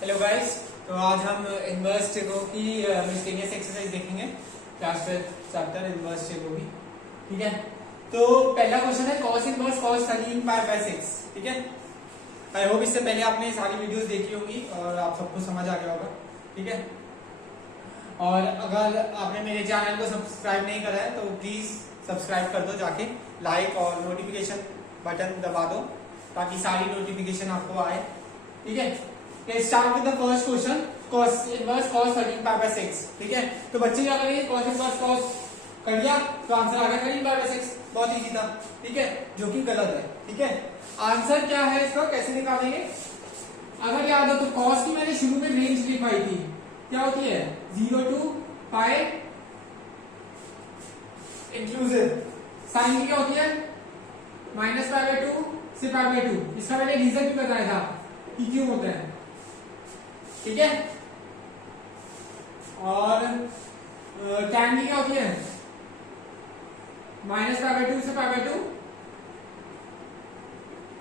Hello guys, तो आज हम इनवर्स टेगो की मिसलेनियस एक्सरसाइज देखेंगे। क्लास 12 चैप्टर इनवर्स टेगो की। ठीक है, तो पहला क्वेश्चन है cos inverse cos 13 pi by 6। ठीक है, आई होप इससे पहले आपने सारी वीडियोस देखी होंगी और आप सबको समझ आ गया होगा। ठीक है, और अगर आपने मेरे चैनल को सब्सक्राइब नहीं करा है तो प्लीज सब्सक्राइब कर दो, जाके लाइक और नोटिफिकेशन बटन दबा दो ताकि सारी नोटिफिकेशन आपको आए। ठीक है, start with the first question, cos inverse cos 13 pi by 6। ठीक है, तो बच्चे क्या करेंगे, cos इनवर्स cos कर दिया तो आंसर आ गया 13 पाई बाय 6। बहुत इजी था। ठीक है, जो कि गलत है। ठीक है, आंसर क्या है इसका, कैसे निकालेंगे? अगर याद हो तो cos की मैंने शुरू में रेंज लिखवाई थी, क्या होती है 0 to पाई इंक्लूसिव। साइन की क्या होती है माइनस पाई बाय 2 से पाई बाय 2। इसका मैंने रीजन भी बताया था कि क्यों होता है। ठीक है, और tan की क्या होती है माइनस पाई बाय 2 से पाई बाय 2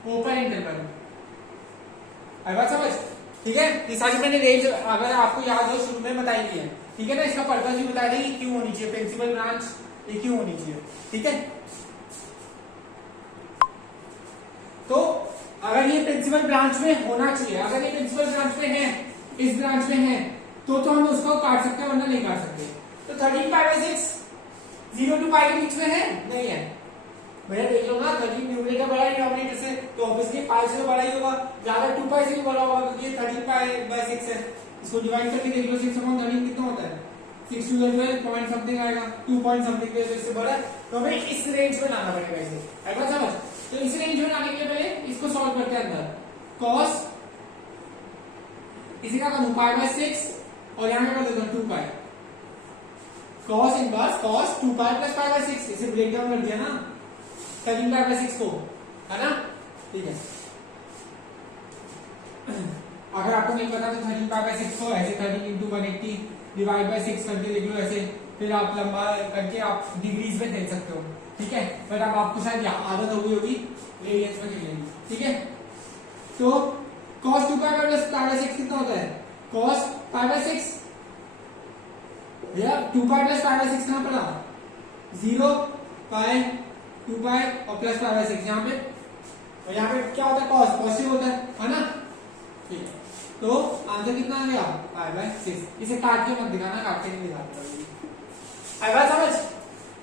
ओपन इंटरवल। आई बात समझ? ठीक है, ये सारी मैंने रेंज अगर आपको याद हो शुरू में बताई दी है। ठीक है ना, इसका पर्पज भी बता दें क्यों होनी चाहिए, प्रिंसिपल ब्रांच ये क्यों होनी चाहिए। ठीक है, तो अगर ये प्रिंसिपल ब्रांच में होना चाहिए, अगर ये प्रिंसिपल ब्रांच में है, इस ब्रांच में है, तो हम उसको काट सकते हैं वरना नहीं काट सकते। तो 13 पाई बाय 6 0 टू पाई के बीच में है, नहीं है भैया, देख लो ना 13 न्यूमरेटर बड़ा है डिनोमिनेटर से, तो ऑब्वियसली पाई से तो बड़ा ही होगा, ज्यादा 2 पाई से भी बड़ा होगा क्योंकि ये 13 पाई बाय 6 है। इसको डिवाइड करके देख लो, 6 अपॉन 13 कितना होता है 6 टू 12 पॉइंट समथिंग आएगा, 2 पॉइंट समथिंग के इससे बड़ा है, तो हमें इस रेंज में लाना पड़ेगा इसे। है बात समझ? तो इस रेंज में लाने के लिए पहले इसको सॉल्व करते हैं। अंदर cos इसी का करूं पाई बाय 6 और यहां पे कर देता हूं 2 पाई। cos inverse cos 2 pi plus pi by 6, इसे ब्रेक डाउन कर दिया ना 13 पाई बाय 6 को, है ना? ठीक है, अगर आपको नहीं पता तो 13 पाई बाय 6 को ऐसे 13 into 180 डिवाइड बाय 6 करके लिख लो ऐसे, फिर आप लंबा करके आप डिग्रीज में दे सकते हो। ठीक है, बट अब आपको शायद आदत हो गई होगी रेडियंस में लिखने की। ठीक है, तो cos 2 pi plus pi by 6 कितना होता है cos पाई बाय 6, भैया 2 पाई प्लस पाई बाय 6 कहां पड़ा 0 पाई 2 पाई और प्लस पाई बाय 6 यहां पे, और यहां पे क्या होता है cos पॉजिटिव होता है ना? ठीक है, तो आंसर कितना आ गया पाई बाय 6। इसे काट के मत दिखाना, काट के नहीं दिखाना। आई बात समझ?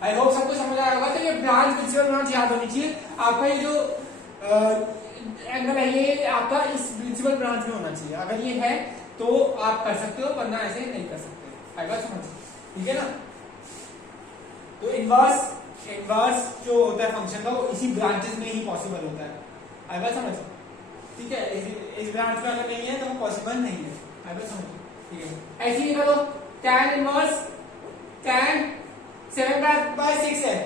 आई होप सबको समझ आया होगा। तो ये ब्रांच प्रिंसिपल ब्रांच याद होनी चाहिए आपका, ये जो एंगल है ये आपका इस प्रिंसिपल ब्रांच में होना चाहिए। अगर ये है तो आप कर सकते हो, वरना ऐसे नहीं कर सकते। आई बात समझ? ठीक है ना, तो इनवर्स जो होता है फंक्शन का वो इसी ब्रांचेस में ही पॉसिबल होता है। आई बात समझ? ठीक है, इस ब्रांच में अगर नहीं है तो वो पॉसिबल नहीं है। आई बात समझ? ठीक है, ऐसे ही करो tan इनवर्स tan 7 बाय 6 है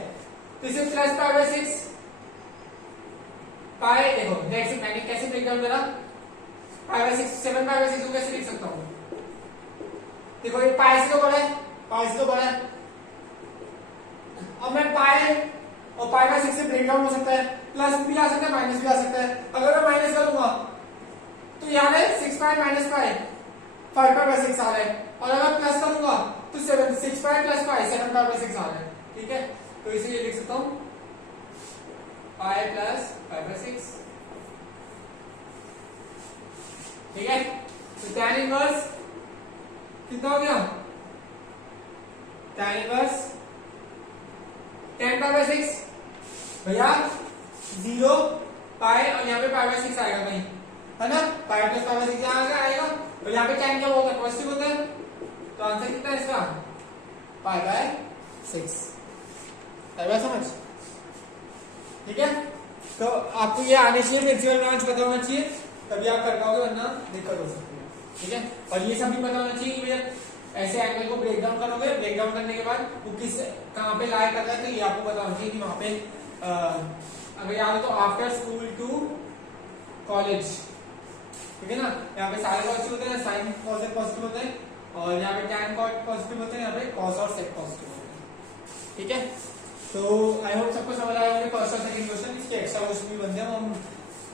तो इसे प्लस पाई बाय 6 पाई, देखो नेक्स्ट मैंने कैसे ब्रेक डाउन करा पाई बाय 6 7 पाई बाय 6 को कैसे लिख सकता हूं, देखो ये पाई से तो बड़ा है, पाई से तो बड़ा है। अब मैं पाई और पाई बाय 6 से ब्रेक डाउन हो सकता है, प्लस भी आ सकता है माइनस भी आ सकता है। अगर मैं माइनस करूंगा तो यहाँ पे 6 pi minus pi 5 pi by 6 आ रहा है, और अगर प्लस करूंगा तो 6 pi plus pi 7 pi by 6 आ रहा है। ठीक है, तो इसे ये लिख सकता हूं पाई प्लस पाई बाय 6। ठीक है, तो tan इनवर्स कितना हो गया tan इनवर्स 10 पाई बाय 6 भैया 0 पाई और यहाँ पे पाई बाय 6 आएगा कहीं, है ना? पाई प्लस पाई बाय 6 यहाँ आएगा, और यहाँ पे tan क्या होता है पॉजिटिव होता है, तो आंसर कितना है इसका पाई बाय 6। आई बात समझ? ठीक है, तो आपको ये आने चाहिए, प्रिंसिपल ब्रांच पता होना चाहिए, तभी आप कर पाओगे, वरना दिक्कत हो सकती है। ठीक है, और ये सब भी पता होना चाहिए कि भैया ऐसे एंगल को ब्रेक डाउन करोगे, ब्रेक डाउन करने के बाद वो किस कहां पे लाई कर रहा है, तो ये आपको पता होना चाहिए कि वहां पे अगर याद हो तो आफ्टर स्कूल टू कॉलेज। ठीक है ना, यहाँ पे सारे पॉजिटिव होते हैं, साइन पॉजिटिव होते हैं, और यहाँ पे tan पॉजिटिव होते हैं, यहाँ पे cos और sec पॉजिटिव होते हैं। ठीक है, तो आई होप सबको समझ आया होगा फर्स्ट और सेकंड क्वेश्चन। इसके एक्स्ट्रा क्वेश्चन भी बनते हैं, हम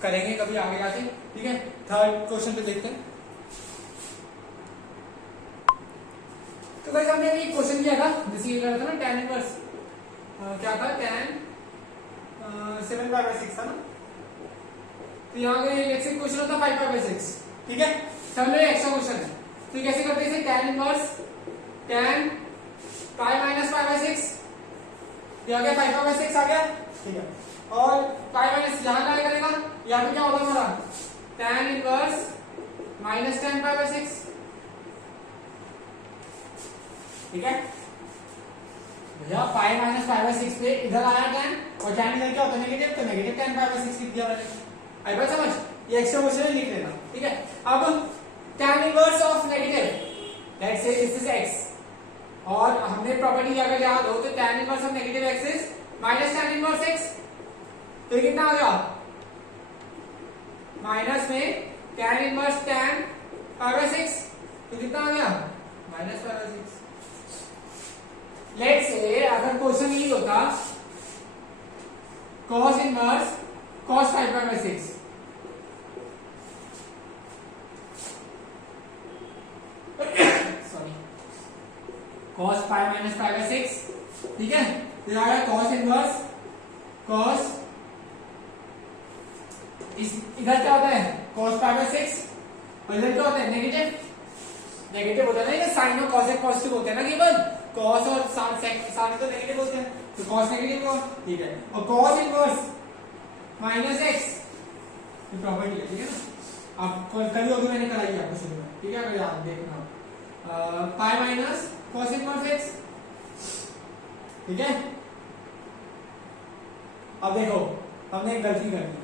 करेंगे कभी आगे जाके। ठीक है, थर्ड क्वेश्चन पे देखते हैं। तो गाइस हमने अभी क्वेश्चन किया था, जैसे ये करा था ना tan इनवर्स, क्या था tan 7 पाई बाय 6 था ना, तो यहाँ पे नेक्स्ट क्वेश्चन होता 5 पाई बाय 6, ठीक है। सब में एक्स्ट्रा क्वेश्चन है, तो कैसे करते हैं इसे, tan inverse tan pi minus pi by 6, ये आ गया 5 पाई बाय 6 आ गया, ठीक है। और पाई माइनस यहाँ क्या करेगा, यहाँ पे क्या होगा हमारा tan inverse minus tan pi by 6, ठीक है भैया। पाई माइनस पाई बाय 6 पे इधर आया tan, और tan इधर क्या होता है नेगेटिव, तो नेगेटिव tan पाई बाय 6 लिख दिया मैंने। आई बात समझ, ये एक्स्ट्रा क्वेश्चन लिख लेना, ठीक है। अब tan inverse of negative, let's say this is x, और हमने प्रॉपर्टी अगर याद हो तो tan inverse of negative x is minus tan inverse x, तो ये कितना आ गया, माइनस में tan inverse tan pi by 6, तो कितना आ गया minus pi by 6। Let's say अगर क्वेश्चन ये होता cos inverse cos 5 pi by 6, sorry cos pi minus pi by 6, ठीक है। तो आ गया cos इनवर्स cos, इस इधर क्या होता है cos पाई बाय 6, और इधर क्या होता है नेगेटिव, नेगेटिव होता है ना, साइन और cos एक पॉजिटिव होते हैं ना केवल, cos और साइन तो नेगेटिव होते हैं, तो cos नेगेटिव हुआ, ठीक है। और cos इनवर्स माइनस x, ये प्रॉपर्टी है, ठीक है ना। अब कल होगी मैंने कराई है आपको शुरू में, ठीक है, अगर याद देखना, pi minus cos inverse x, ठीक है। अब देखो हमने एक गलती कर दी,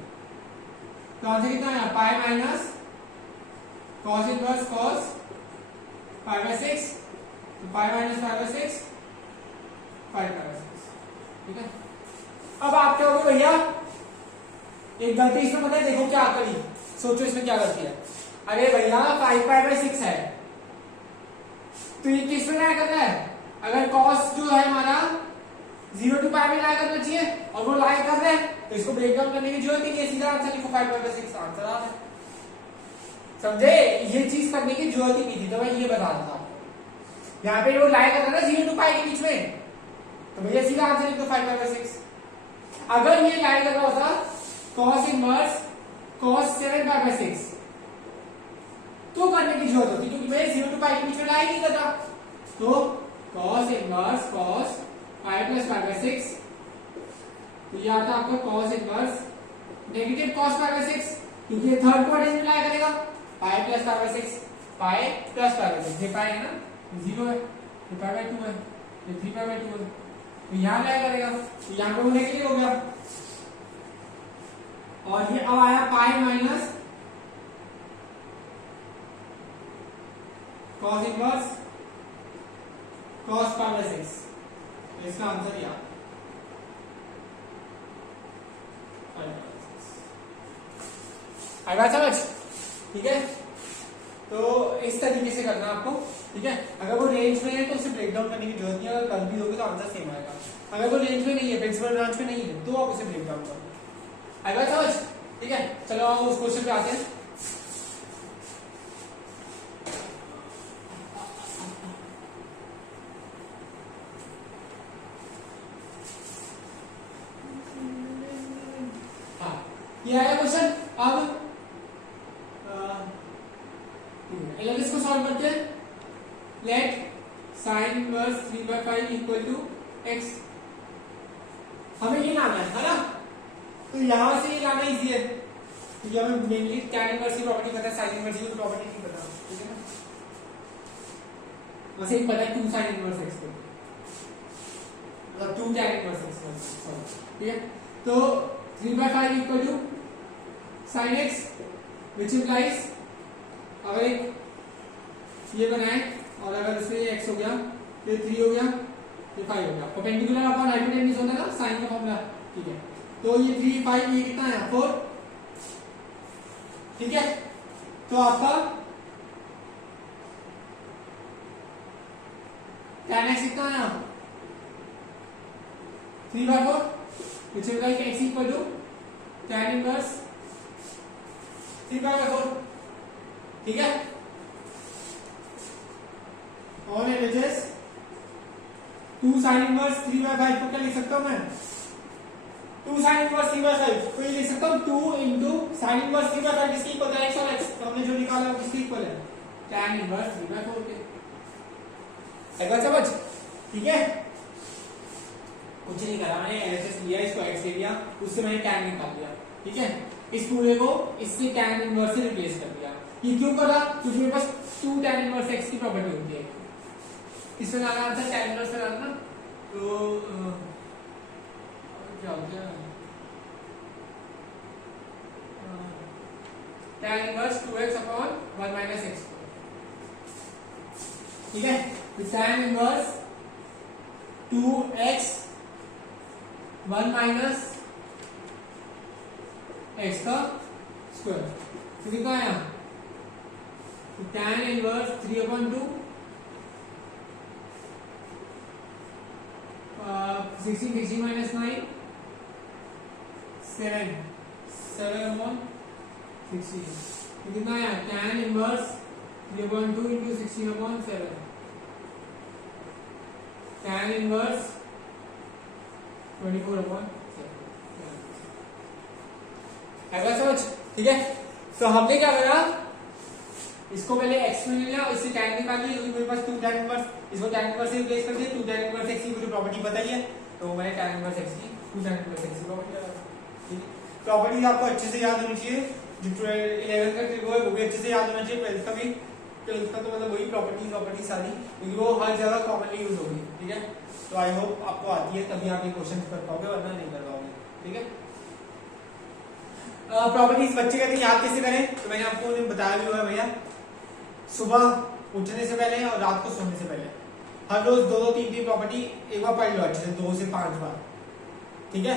तो आंसर कितना है, pi minus cos inverse cos pi by 6, तो pi minus pi by 6 pi by 6, ठीक है। अब आप क्या होगे भैया, एक गलती इसमें पता है, देखो क्या करी, सोचो इसमें क्या गलती है। अरे भैया 5 पाई बाय 6 है, तो ये किस में लाया करना है, अगर cos जो है हमारा 0 to पाई में लाया करना चाहिए, और वो लाया कर रहे हैं, तो इसको ब्रेक डाउन करने की जरूरत नहीं है, सीधा आंसर लिखो 5 पाई बाय 6, आंसर आ रहा है, समझे। ये चीज करने की जरूरत ही नहीं थी, तो मैं ये बता रहा था आपको। यहाँ पे वो लाया कर रहा है ना 0 to पाई के बीच में, तो भैया सीधा आंसर लिखो 5 पाई बाय 6। अगर ये लाया कर रहा होता cos inverse cos 7 pi by 6, तो करने की जरूरत होती, क्योंकि मैं 0 to पाई के बीच में लाया नहीं करता, तो cos inverse cos pi plus pi by 6, तो ये आता आपका cos inverse negative cos pi by 6, क्योंकि ये थर्ड क्वाड्रेंट में लाया करेगा, pi plus pi by 6, pi plus pi by 6, ये पाई है ना 0 है, ये पाई बाय 2 है, ये 3 पाई बाय 2 है, तो यहां लाया करेगा, तो यहां पे वो नेगेटिव हो गया, और ये अब आया pi minus cos inverse cos pi by 6, इसका आंसर ये आई बात समझ, ठीक है। तो इस तरीके से करना आपको, ठीक है। अगर वो रेंज में है तो उसे ब्रेक डाउन करने की जरूरत नहीं है, अगर कल भी होगी तो आंसर सेम आएगा। अगर वो रेंज में नहीं है, प्रिंसिपल ब्रांच में नहीं है, तो आप उसे ब्रेक डाउन करो, आई बात समझ, ठीक है। चलो आप उस क्वेश्चन पे आते हैं। ये आया क्वेश्चन, अब इसको सॉल्व करते हैं। Let sine inverse 3/5 equal to x, हमें ये लाना है ना, तो यहां से ये लाना इजी है, क्योंकि हमें मेनली tan इनवर्स की प्रॉपर्टी पता है, साइन इनवर्स की प्रॉपर्टी नहीं पता, ठीक है ना। वैसे ही पता है 2 साइन इनवर्स x, मतलब 2 tan इनवर्स x, ठीक है। तो 3/5 equal to sine x, which implies, अगर एक ये बनाए और अगर इसमें x हो गया, ये 3 हो गया, ये 5 हो गया, परपेंडिकुलर अपॉन हाइपोटेन्यूज होता है ना साइन का फॉर्मूला, ठीक है। तो ये 3 5 ये कितना है 4, ठीक है। तो आपका tan x कितना है 3/4, which is like x equal to tan inverse 3/4, ठीक है। All images 2 sin इनवर्स 3/5 को क्या लिख सकता हूं मैं? 2 sin इनवर्स 3/5 तो ये लिख सकता हूं 2 into sin इनवर्स 3/5 किसके इक्वल है? x और x तो हमने जो निकाला वो किसके इक्वल है? tan इनवर्स 3/4 के। एक बात समझ, ठीक है? कुछ नहीं करा मैंने, एलएचएस लिया, इसको x दे दिया, उससे मैंने tan निकाल दिया, ठीक है? इस पूरे को इससे tan इनवर्स से रिप्लेस कर दिया। ये क्यों करा? क्योंकि मेरे पास 2 tan इनवर्स x की प्रॉपर्टी होती है। इसमें लगाना आंसर tan इनवर्स से लगाना, तो क्या हो गया? tan inverse 2x upon 1 minus x, ठीक है? तो tan inverse 2x 1 minus x का स्क्वायर, तो कितना आया? तो tan इनवर्स 3/2 16 माइनस 9 7/16 तो कितना आया? tan inverse 3/2 into 16/7 tan inverse 24/7 अगला समझ, ठीक है? तो हमने क्या करा, इसको पहले x में लिया और इससे tan निकाल लिया, क्योंकि मेरे पास 2 tan इनवर्स, इसको tan इनवर्स से रिप्लेस कर दिया। 2 tan इनवर्स x की मुझे प्रॉपर्टी बताई है, तो मैंने tan इनवर्स x की 2 tan इनवर्स x की प्रॉपर्टी लगा दी। प्रॉपर्टी आपको अच्छे से याद होनी चाहिए, जो 11 का वो है वो भी अच्छे से याद होना चाहिए, 12th का भी। 12th का तो मतलब वही प्रॉपर्टी सारी, क्योंकि वो हर जगह कॉमनली यूज होगी, ठीक है? तो आई होप आपको आती है, तभी आप ये क्वेश्चन कर पाओगे, वरना नहीं कर पाओगे, ठीक है? प्रॉपर्टीज बच्चे कहते हैं याद कैसे करें, तो मैंने आपको बताया भी हुआ भैया, सुबह उठने से पहले और रात को सोने से पहले हर रोज 2-3 प्रॉपर्टी एक बार पढ़ लो अच्छे से, 2 से 5 बार, ठीक है?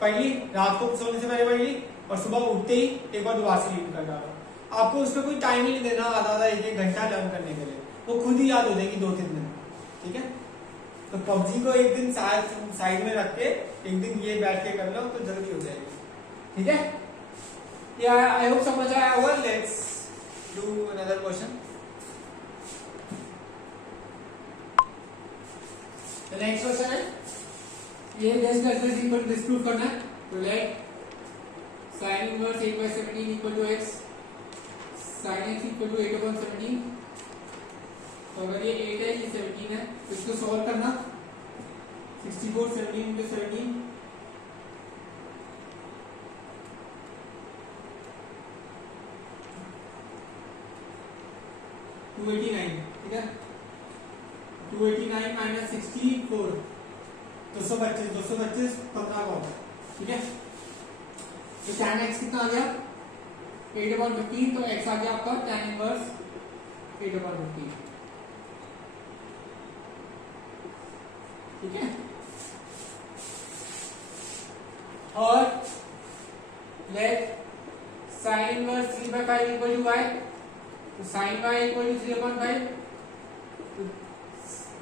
पढ़ ली, रात को सोने से पहले पढ़ ली, और सुबह उठते ही एक बार दोबारा से रीड कर डालो। आपको उसमें कोई टाइम ही नहीं देना, आधा 1 घंटा लर्न करने के लिए, वो खुद ही याद हो जाएगी 2-3 दिन, ठीक है? तो पबजी को एक दिन साइड में रख के एक दिन ये बैठ के कर लो तो जल्दी हो जाएगी, ठीक है? Yeah, I hope समझ आया होगा। Let's do another question. The next question है, ये less vector equal to disprove करना है, तो let sin inverse 8/17 equal to x, sin x equal to 8/17। तो अगर ये 8 है, ये 17 है, तो इसको सॉल्व करना, 64 17 into 17 289, ठीक है? 289 माइनस 64 225 15 का, ठीक है? तो tan x कितना आ गया? 8/15, तो x आ गया आपका tan इनवर्स 8/15, ठीक है? और let sin inverse 3/5 equal to y, तो sin y इक्वल टू 3/5, तो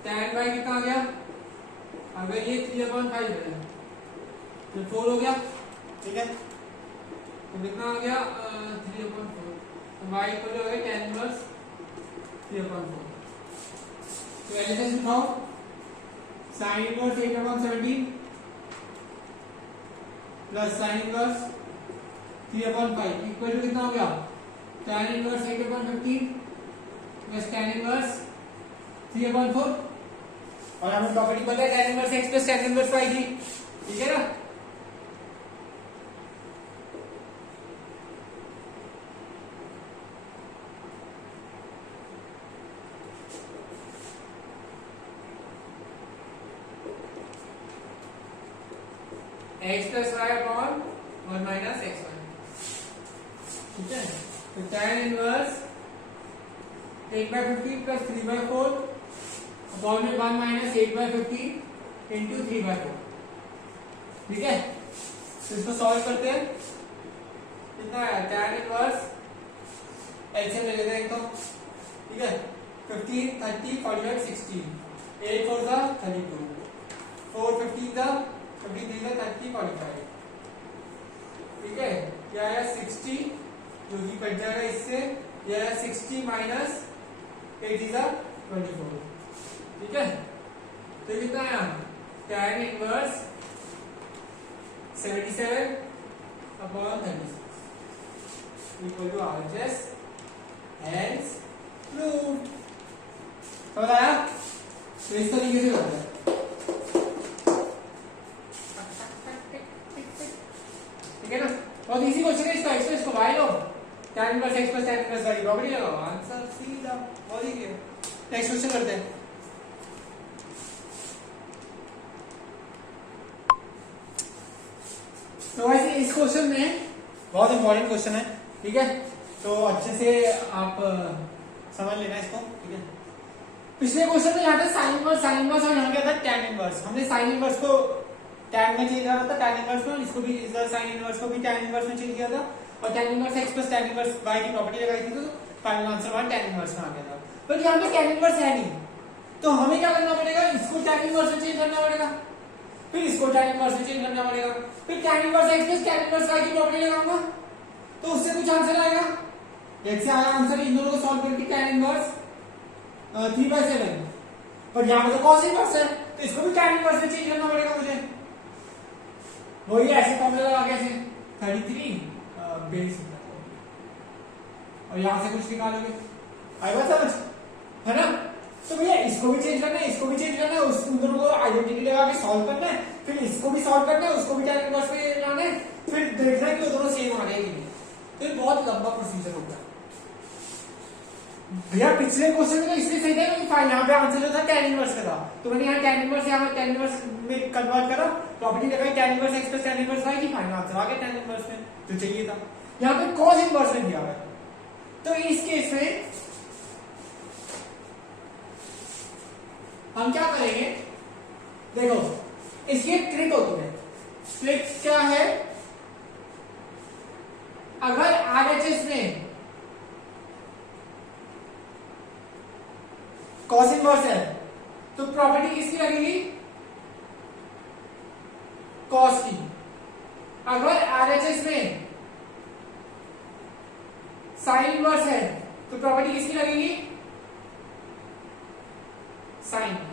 tan y कितना आ गया? अगर ये 3/5 है तो 4 हो गया, ठीक है? तो कितना आ गया? 3/4, तो y इक्वल टू हो गया tan इनवर्स 3/4। तो एलएचएस उठाओ, sin inverse 8/17 plus sin inverse 3/5 equal to कितना हो गया? tan inverse 8/15 plus tan inverse 3/4, और हमें प्रॉपर्टी पता है tan inverse x plus tan inverse y की, ठीक है ना? x plus y upon 1 minus x1, ठीक है? तो tan इनवर्स 8/15 प्लस 3/4 अपॉन में 1 माइनस 8/15 इंटू 3/4, ठीक है? तो इसको सॉल्व करते हैं, कितना है? tan इनवर्स एलसीएम ले लेते हैं एक तो, ठीक है? 15 30 45 60 8 4 जा 32 4 15 जा 53 जा 30 45, ठीक है? क्या है? 60 जो कि कट जाएगा इससे, यह है 60 माइनस 8 जा 24, ठीक है? तो तो कितना आया tan inverse 77 upon 36 equal to RHS hence proved. समझ आया? तो इस तरीके से होता है। ठीक है ना? बहुत इजी क्वेश्चन है इसका। इसको y लो, tan inverse x plus tan inverse y property लगाओ, आंसर सीधा। बहुत इजी है। नेक्स्ट क्वेश्चन करते हैं। तो वैसे इस क्वेश्चन में बहुत इंपॉर्टेंट क्वेश्चन है, ठीक है? तो अच्छे से आप समझ लेना इसको, ठीक है? पिछले क्वेश्चन में यहाँ था साइन इनवर्स और यहाँ क्या था tan इनवर्स। हमने साइन इनवर्स को tan में चेंज करा था, tan इनवर्स को, इसको भी इधर साइन इनवर्स को भी tan इनवर्स में चेंज किया था और tan inverse x plus tan inverse y की प्रॉपर्टी लगाई थी, तो फाइनल आंसर हमारा tan इनवर्स में आ गया था। पर यहाँ पे tan इनवर्स है नहीं, तो हमें क्या करना पड़ेगा, इसको tan इनवर्स में चेंज करना पड़ेगा, फिर इसको tan इनवर्स में चेंज करना पड़ेगा, फिर tan inverse x plus tan inverse y की प्रॉपर्टी लगाऊंगा तो उससे कुछ आंसर आएगा। एक से आया आंसर, इन दोनों को सॉल्व करके tan इनवर्स 3/7, पर यहाँ पे तो cos इनवर्स है तो इसको भी tan इनवर्स में चेंज करना पड़ेगा मुझे। वही ऐसे फॉर्मूला लगा के ऐसे 33 बेस और यहाँ से कुछ निकालोगे, आई बात समझ, है ना? तो भैया इसको भी चेंज करना है, इसको भी चेंज करना है, उन दोनों को आइडेंटिटी लगा के सॉल्व करना है, फिर इसको भी सॉल्व करना है, उसको भी tan इनवर्स में लाना है, फिर देखना है कि वो दोनों सेम आ रहे हैं कि नहीं। तो ये बहुत लंबा प्रोसीजर होगा भैया। पिछले क्वेश्चन में तो इसलिए सही था क्योंकि यहाँ पे आंसर जो था tan इनवर्स का था, तो मैंने यहाँ tan इनवर्स में कन्वर्ट करा, प्रॉपर्टी लगाई tan inverse x plus tan inverse y की, फाइनल आंसर आ गया tan इनवर्स में, जो चाहिए था। यहाँ पे cos इनवर्स में दिया हुआ है, तो इस केस में हम क्या करेंगे, देखो इसकी एक ट्रिक होती है। ट्रिक क्या है, अगर RHS में cos इनवर्स है तो प्रॉपर्टी किसकी लगेगी, cos की। अगर RHS में sin इनवर्स है तो प्रॉपर्टी किसकी लगेगी, sin की।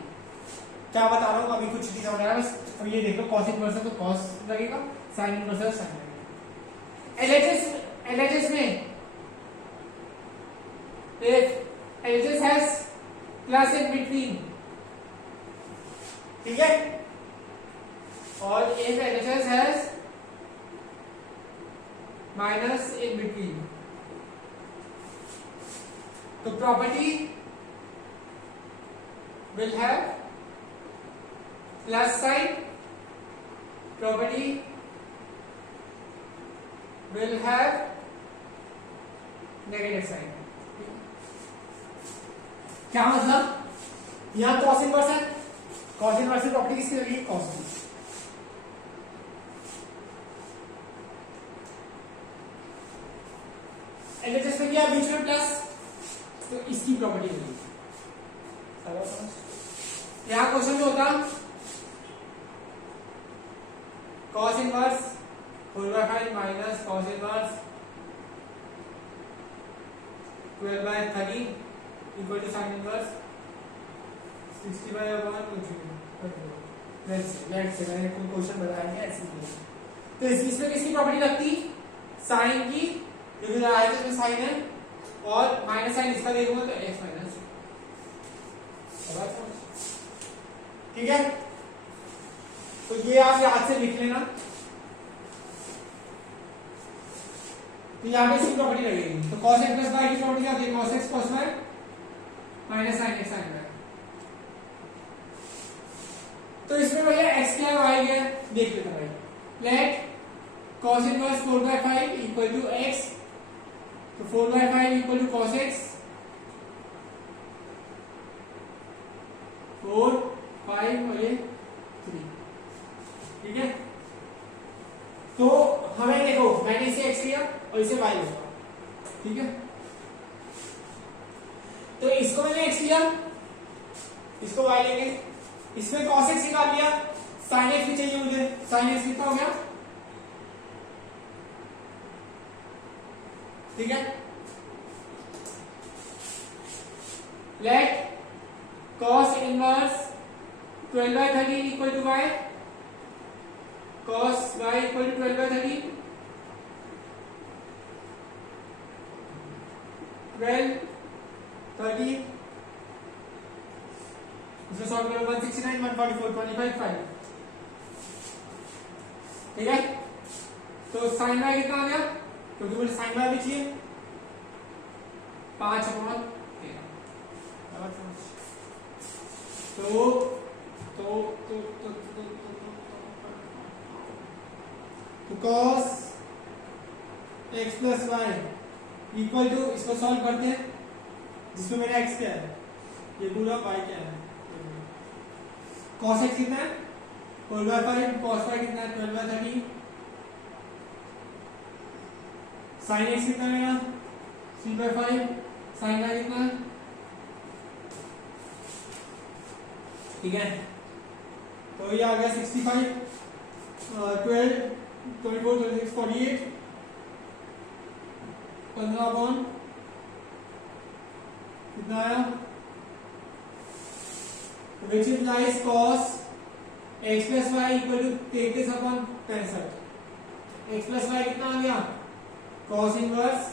क्या बता रहा हूं अभी कुछ नहीं समझ रहा है, बस अब ये देख लो, cos इनवर्स है तो cos लगेगा, sin इनवर्स है तो sin लगेगा। LHS में LHS has plus in between, ठीक है, और एक LHS has minus in between, तो property will have plus sign, property will have negative sign। क्या मतलब, यहां cos इनवर्स है, cos इनवर्स की प्रॉपर्टी किसकी लगेगी, cos की। LHS में क्या बीच में प्लस, तो इसकी प्रॉपर्टी लगेगी। यहां क्वेश्चन में होता cos inverse 4/5 minus cos inverse 12/13 equal to sin inverse 60/1 let's say मैंने कोई क्वेश्चन बताया है ऐसे ही। तो इसमें किसकी प्रॉपर्टी लगती, sin की, क्योंकि RHS में sin है, और माइनस साइन इसका देखूंगा तो x माइनस, ठीक है। तो ये आप याद से लिख लेना, तो यहाँ पे इसकी प्रॉपर्टी लगेगी, तो cos x प्लस y की प्रॉपर्टी क्या होती है, cos x cos y minus sin x sin y। तो इसमें भैया x क्या है y क्या है, देख लेते भाई। Let cos inverse 4/5 equal to x, तो 4/5 इक्वल टू cos x, 4 5 और ये 3, ठीक है। तो हमें देखो मैंने इसे x लिया और इसे y लिया, ठीक है। तो इसको मैंने x लिया, इसको y लेंगे, इसमें cos x निकाल लिया, sin x भी चाहिए मुझे, sin x कितना हो गया, ठीक है। Let cos inverse 12/13 equal to y, cos y equal to 12/13, 12 13, इसको सॉल्व करो 169 144 25 5, ठीक है। तो साइन y कितना आ गया, क्योंकि मुझे साइन y भी चाहिए 5/13। तो cos x plus y equal to, इसको सॉल्व करते हैं, जिसमें मेरा x क्या है, ये पूरा y क्या है। cos x कितना है 12/5, cos y कितना है 12/13, sin x कितना है मेरा 3/5, sin y कितना है, ठीक है। तो ये आ गया 65, 12 24 26 48, 15 कितना आया, which implies cos x plus y equal to 33/65। x plus y कितना आ गया cos inverse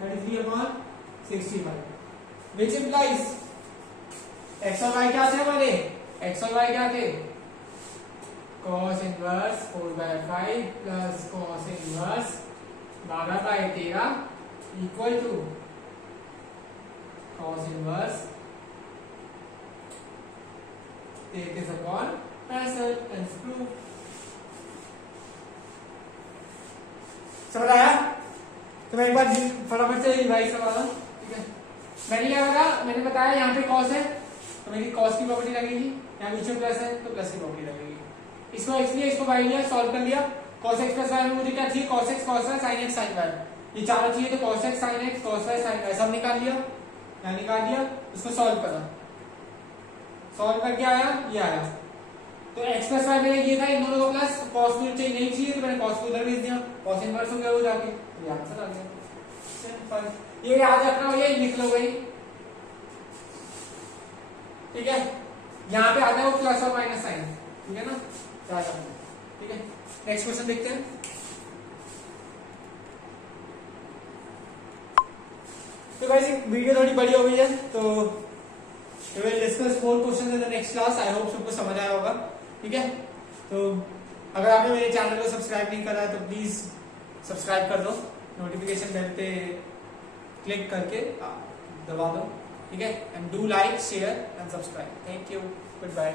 33/65, which implies x और y क्या थे हमारे, x और y क्या थे, cos inverse 4/5 plus cos inverse 12/13 equal to cos inverse 33/65 and proof। समझ आया। तो मैं एक बार फटाफट से रिवाइज करवा दूं, ठीक है। मैंने क्या करा, मैंने बताया यहाँ पे cos है तो मेरी cos की प्रॉपर्टी लगेगी, यहाँ पीछे प्लस है तो प्लस की प्रॉपर्टी लगेगी। इसको x लिया, इसको y लिया, सॉल्व कर लिया। cos x प्लस y में मुझे क्या चाहिए, cos x cos y sin x sin y, ये चारों चाहिए। तो cos x sin x cos y sin y सब निकाल लिया, यहाँ निकाल दिया, इसको सॉल्व करा, सॉल्व करके आया ये आया। तो x प्लस y मेरा ये था, इन दोनों को प्लस, cos मुझे चाहिए नहीं चाहिए तो मैंने cos को उधर भेज दिया, cos इनवर्स हो गया वो जाके, ये आंसर आ गया। सिंपल, ये याद रखना, ये लिख लो भाई, ठीक है। यहाँ पे आता है वो प्लस और माइनस साइन, ठीक है ना, ठीक है। नेक्स्ट क्वेश्चन देखते हैं। तो गाइस वीडियो थोड़ी बड़ी हो गई है, तो we will discuss more questions in the next class। I hope सबको समझ आया होगा, ठीक है। तो अगर आपने मेरे चैनल को सब्सक्राइब नहीं करा है तो प्लीज सब्सक्राइब कर दो, नोटिफिकेशन बेल पे क्लिक करके दबा दो, ठीक है। And do like share and subscribe. Thank you, good bye.